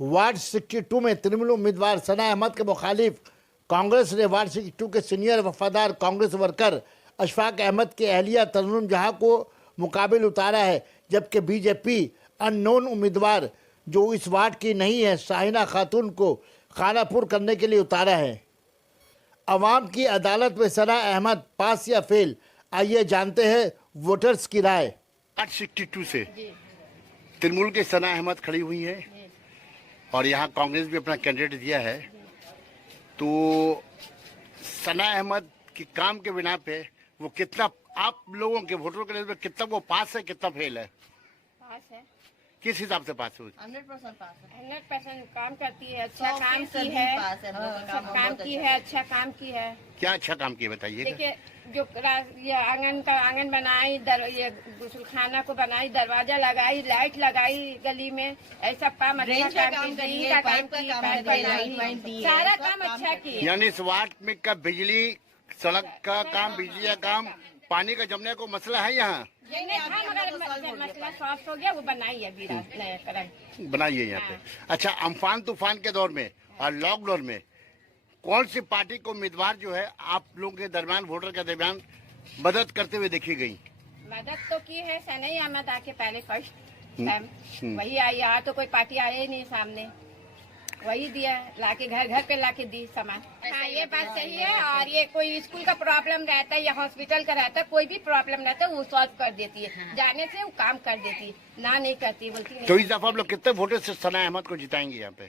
Ward 62 में तृणमूल उम्मीदवार सना अहमद के मुखालिफ कांग्रेस ने वार्ड 62 के सीनियर वफादार कांग्रेस वर्कर अशफाक अहमद के अहलिया तरन्नुम जहां को मुकाबिल उतारा है, जबकि बीजेपी अननोन उम्मीदवार जो इस वार्ड की नहीं है शाहिना खातून को खानापुर करने के लिए उतारा है। अवाम की अदालत में सना अहमद पास या फेल, आइए जानते हैं वोटर्स की राय। वार्ड 62 से तृणमूल के सना अहमद खड़ी हुई है और यहाँ कांग्रेस भी अपना कैंडिडेट दिया है, तो सना अहमद के काम के बिना पे वो कितना आप लोगों के वोटरों के लिए कितना वो पास है, कितना फेल है? पास है। किस हिसाब से पास हुई? 100% पास है। 100% काम करती है, अच्छा काम की है, सब काम की है, अच्छा काम की है। क्या अच्छा काम किया बताइए। देखिए जो ये आंगन बनाई, ये गुसलखाना को बनाई, दरवाजा लगाई, लाइट लगाई गली में, ऐसा काम अच्छा काम की, सारा काम अच्छा की। यानी इस वार्ड में का बिजली, सड़क का काम, बिजली का काम, पानी का जमने को मसला है यहाँ मसला सॉल्व हो गया, वो बनाई है बनाई है यहाँ पे। अच्छा, अम्फान तूफान के दौर में और लॉकडाउन में कौन सी पार्टी को उम्मीदवार जो है आप लोगों के दरमियान, वोटर के दरमियान मदद करते हुए देखी गई? मदद तो की है सनई अहमद आके पहले फर्स्ट टाइम वही आई, यहाँ तो कोई पार्टी आए ही नहीं सामने, वही दिया लाके घर घर पे लाके दी सामान। हाँ ये बात सही है। और ये कोई स्कूल का प्रॉब्लम रहता है या हॉस्पिटल का रहता है, कोई भी प्रॉब्लम रहता है वो सॉल्व कर देती है। हाँ। जाने से वो काम कर देती है, ना नहीं करती बोलती नहीं। तो इस दफा आप लोग कितने वोटर से सना अहमद को जिताएंगे यहाँ पे?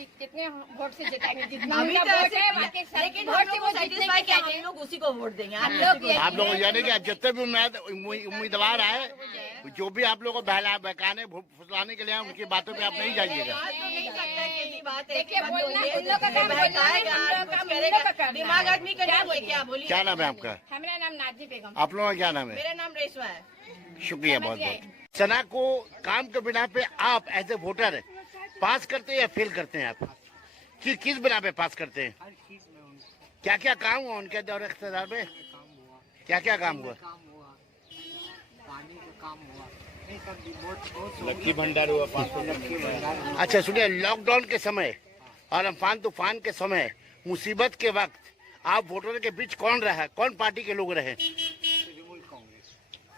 कितने वोट से जिताएंगे? जितना उनका वोट है, लेकिन वोट से वो जितने की हम लोग उसी को वोट देंगे। आप लोग यानी कि जितने भी उम्मीदवार आए, जो भी आप लोगों को बहकाने फुसलाने के लिए उनकी बातों पे आप नहीं जाइएगा। दिमाग आदमी का क्या बोलिए। क्या नाम है आपका? हमारा नाम नाजी बेगम। आप लोगों का क्या नाम है? मेरा नाम रेशमा है। शुक्रिया बहुत बहुत। सना को काम के बिना पे आप एज ए वोटर पास करते हैं या फेल करते हैं? आप किस बिना पे पास करते हैं? क्या क्या काम हुआ उनके दौरे इख्तियार में? क्या क्या काम हुआ? पानी का काम हुआ, लक्की भंडार हुआ, अच्छा सुनिए, लॉकडाउन के समय और अम्फान तूफान के समय, मुसीबत के वक्त आप वोटरों के बीच कौन रहा? कौन पार्टी के लोग रहे?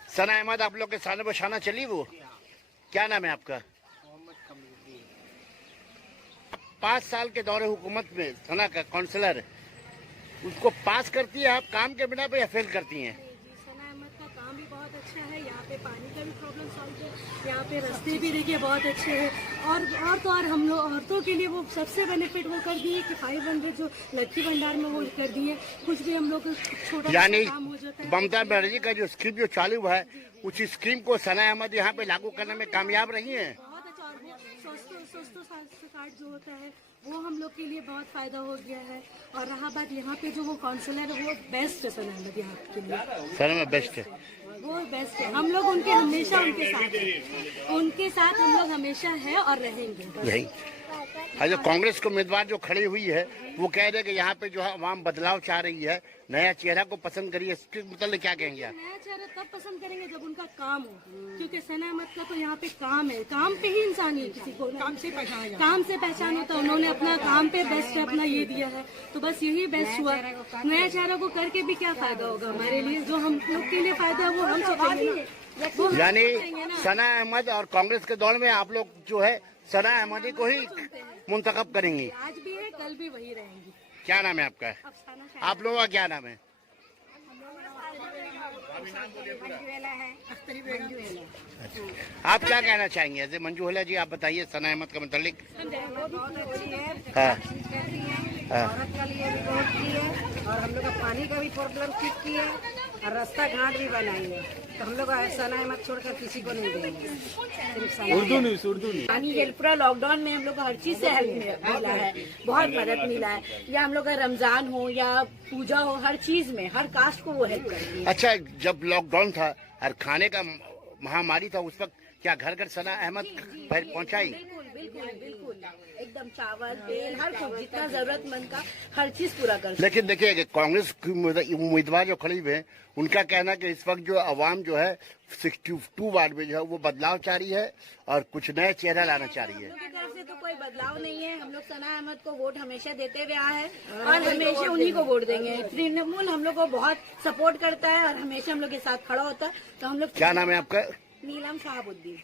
सना अहमद आप लोग के सामने बशाना चली वो? क्या नाम है आपका? 5 साल के दौरे हुकूमत में सना का काउंसलर, उसको पास करती है आप काम के बिना पे या फेल करती हैं? सना अहमद का काम भी बहुत अच्छा है, यहाँ पे पानी का भी प्रॉब्लम सॉल्व है, यहाँ पे रास्ते भी देखिए बहुत अच्छे हैं, और तो और हम लोग औरतों के लिए वो सबसे बेनिफिट वो कर दिए कि 500 जो लक्की भंडार में वो कर दिए, कुछ भी हम लोग छोटा यानी काम हो जाता है। ममता बनर्जी का जो स्कीम जो चालू हुआ है, उस स्कीम को सना अहमद यहाँ पे लागू करने में कामयाब रही है। बहुत अच्छा। और वो स्वास्थ्य कार्ड जो होता है वो हम लोग के लिए बहुत फायदा हो गया है। और रहा बात यहाँ पे जो वो काउंसलर है वो बेस्ट है सना अहमद यहाँ के लिए। सना में बेस्ट है, वो बेस्ट है। हम लोग उनके हमेशा उनके साथ हम लोग हमेशा है और रहेंगे। यही जो कांग्रेस को उम्मीदवार जो खड़ी हुई है वो कह रहे हैं कि यहाँ पे जो है आवाम बदलाव चाह रही है, नया चेहरा को पसंद करिए, इसके मतलब क्या कहेंगे आप? नया चेहरा तब पसंद करेंगे जब उनका काम हो, क्योंकि सना अहमद का तो यहाँ पे काम है, काम पे ही इंसान है, किसी को काम से पहचान होता है। उन्होंने अपना काम पे बेस्ट अपना ये दिया है, तो बस यही बेस्ट हुआ। नया चेहरा को करके भी क्या फायदा होगा हमारे लिए? जो हम लोग के लिए फायदा है वो हम सोचेंगे। यानी सना अहमद और कांग्रेस के दौर में आप लोग जो है सना अहमद को ही मुंतखब करेंगी? आज भी है, कल भी वही रहेंगी। क्या नाम है आपका? आप लोगों का क्या नाम है? आप क्या कहना चाहेंगे ऐसे मंजूहला जी? आप बताइए सना अहमद का मतलब। हाँ औरत का लिए भी बहुत की है, और हम लोग का पानी का भी प्रॉब्लम ठीक की है, और रास्ता घाट भी बनाई है। तो हम लोग सना अहमद छोड़कर किसी को नहीं देंगे, सिर्फ उर्दू पानी के पूरा लॉकडाउन में हम लोग को हर चीज से हेल्प मिला है, बहुत मदद मिला है। या हम लोग का रमजान हो या पूजा हो, हर चीज में हर कास्ट को वो हेल्प करती है। अच्छा, जब लॉकडाउन था और खाने का महामारी था, उस वक्त क्या घर घर सना अहमद पहुंचाई? बिल्कुल बिल्कुल एकदम चावल तेल हर कुछ जितना जरूरतमंद का हर चीज पूरा कर। लेकिन देखिए कि कांग्रेस की उम्मीदवार जो खड़ी हुए हैं उनका कहना कि इस वक्त जो आवाम जो है 62 वार्ड में जो है वो बदलाव चाह रही है और कुछ नए चेहरा लाना चाह रही है। हम लोग की तरफ से तो कोई बदलाव नहीं है। हम लोग सना अहमद को वोट हमेशा देते हुए आए हैं और हमेशा उन्हीं को वोट देंगे। तृणमूल हम लोग को बहुत सपोर्ट करता है और हमेशा हम लोग के साथ खड़ा होता है। तो हम लोग क्या नाम है आपका? नीलम शहाबुद्दीन।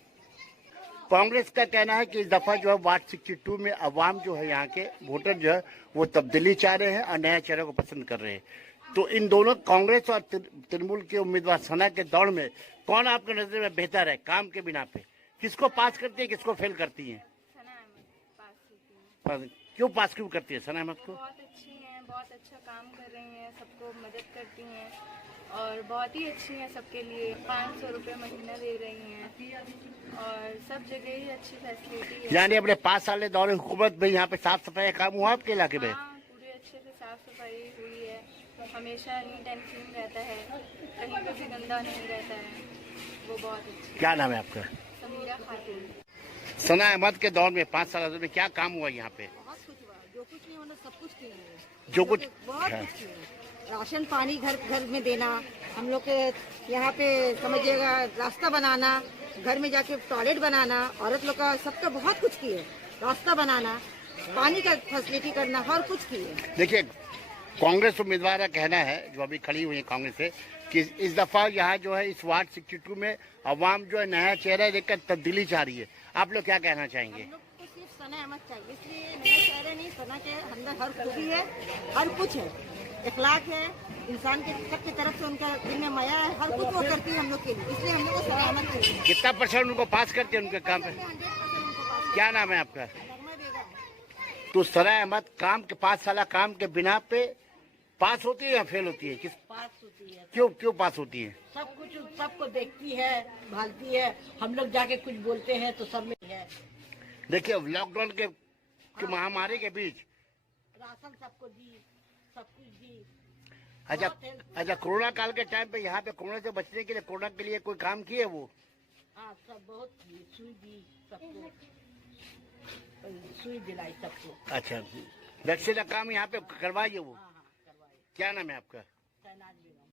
कांग्रेस का कहना है कि इस दफा जो है वार्ड 62 में अवाम जो है यहाँ के वोटर जो है वो तब्दीली चाह रहे हैं और नया चेहरे को पसंद कर रहे हैं। तो इन दोनों कांग्रेस और तृणमूल के उम्मीदवार सना के दौड़ में कौन आपके नजर में बेहतर है काम के बिना पे? किसको पास करती है, किसको फेल करती है? सना अहमद पास होती है। क्यों पास क्यों करती है सना अहमद को? बहुत अच्छी हैं, बहुत अच्छा काम कर रही हैं, सबको मदद करती हैं और बहुत ही अच्छी हैं सबके लिए। 500 रुपये महीना दे रही हैं और सब जगह ही अच्छी फैसिलिटी है। यानी अपने 5 साल के दौरे हुकूमत में यहाँ पे साफ सफाई का काम हुआ आपके इलाके में? हाँ, पूरे अच्छे से साफ सफाई हुई है। हमेशा नीट एंड क्लीन रहता है, कहीं पे भी गंदा नहीं रहता है। वो बहुत अच्छी। क्या नाम है आपका? समीरा खातून। सना अहमद के दौर में 5 साल में क्या काम हुआ यहाँ पे? बहुत कुछ हुआ, जो कुछ नहीं होना सब कुछ किया है। जो कुछ बहुत कुछ किया है। राशन पानी घर घर में देना, हम लोग के यहाँ पे समझिएगा रास्ता बनाना, घर में जाके टॉयलेट बनाना, औरत लोग का सबका बहुत कुछ किए। रास्ता बनाना, पानी का फैसिलिटी करना, हर कुछ किए। देखिए कांग्रेस उम्मीदवार का कहना है जो अभी खड़ी हुई है कांग्रेस से कि इस दफा यहाँ जो है इस वार्ड 62 में अवाम जो है नया चेहरा देखकर तब्दीली चाह रही है। आप लोग क्या कहना चाहेंगे? हम लोग को सिर्फ सना अहमद चाहिए, इसलिए नया चेहरा नहीं, सना के अंदर हर खूबी है, हर कुछ है, इखलाक है, इंसान के सबकी तरफ से उनका दिल में माया है, हर कुछ वो करती है हम लोग के लिए, इसलिए हम लोग को सना अहमद चाहिए। कितना % उनको पास करते हैं उनके काम पे? 100% उनको पास। क्या नाम है आपका? नगमा बेगम। तो सना अहमद काम के 5 साल काम के बिना पे पास होती है या फेल होती है? किस पास होती है, क्यों पास होती है? सब कुछ सबको देखती है, भालती है। हम लोग जाके कुछ बोलते हैं तो सब में है। देखिए लॉकडाउन के महामारी के बीच राशन सबको दी, सब कुछ दी। अच्छा कोरोना काल के टाइम पे यहाँ पे कोरोना से बचने के लिए कोरोना के लिए कोई काम किए वो? हाँ सब बहुत दी, सुई दी सबको, सुई दिलाई सबको। अच्छा वैक्सीन का काम यहाँ पे करवाइए वो। हाँ हाँ करवाई। क्या नाम है आपका? शहनाज